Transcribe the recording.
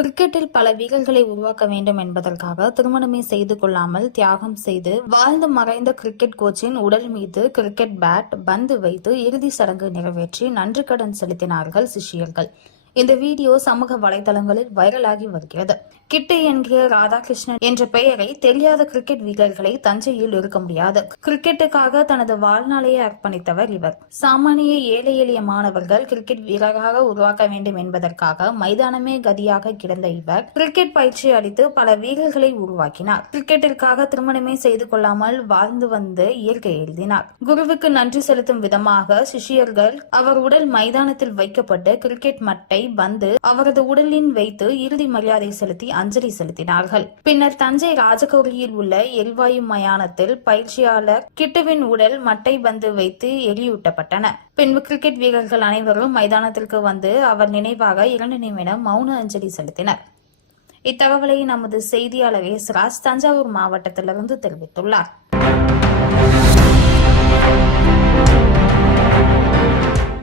கிரிக்கெட்டில் பல வீரர்களை உருவாக்க வேண்டும் என்பதற்காக திருமணமே செய்து கொள்ளாமல் தியாகம் செய்து வாழ்ந்து மறைந்த கிரிக்கெட் கோச்சின் உடல் மீது கிரிக்கெட் பேட் பந்து வைத்து இறுதி சடங்கு நிறைவேற்றி நன்றி கடன் செலுத்தினார்கள் சிஷியர்கள். இந்த வீடியோ சமூக வலைதளங்களில் வைரலாகி வருகிறது. கிட்டு என்கிற ராதாகிருஷ்ணன் என்ற பெயரை தெரியாத கிரிக்கெட் வீரர்களை தஞ்சையில் இருக்க முடியாது. கிரிக்கெட்டுக்காக தனது வாழ்நாளையை அர்ப்பணித்தவர் இவர். சாமானிய ஏழை எளிய மாணவர்கள் கிரிக்கெட் வீரராக உருவாக்க வேண்டும் என்பதற்காக மைதானமே கதியாக கிடந்த இவர் கிரிக்கெட் பயிற்சி அளித்து பல வீரர்களை உருவாக்கினார். கிரிக்கெட்டிற்காக திருமணமே செய்து கொள்ளாமல் வாழ்ந்து வந்து இயற்கை எழுதினார். குருவுக்கு நன்றி செலுத்தும் விதமாக சிஷியர்கள் அவர் உடல் மைதானத்தில் வைக்கப்பட்டு கிரிக்கெட் மட்டை வந்து அவரது உடலில் வைத்து இறுதி மரியாதை செலுத்தி அஞ்சலி செலுத்தினார்கள். பின்னர் தஞ்சை ராஜகோரியில் உள்ள எரிவாயு மயானத்தில் பயிற்சியாளர் கிட்டுவின் உடல் மட்டை பந்து வைத்து எரியூட்டப்பட்டன. பின்பு கிரிக்கெட் வீரர்கள் அனைவரும் மைதானத்திற்கு வந்து அவர் நினைவாக இரண்டு நிமிடம் மௌன அஞ்சலி செலுத்தினர். இத்தகவலை நமது செய்தியாளர் எஸ் ராஜ் தஞ்சாவூர் மாவட்டத்திலிருந்து தெரிவித்துள்ளார்.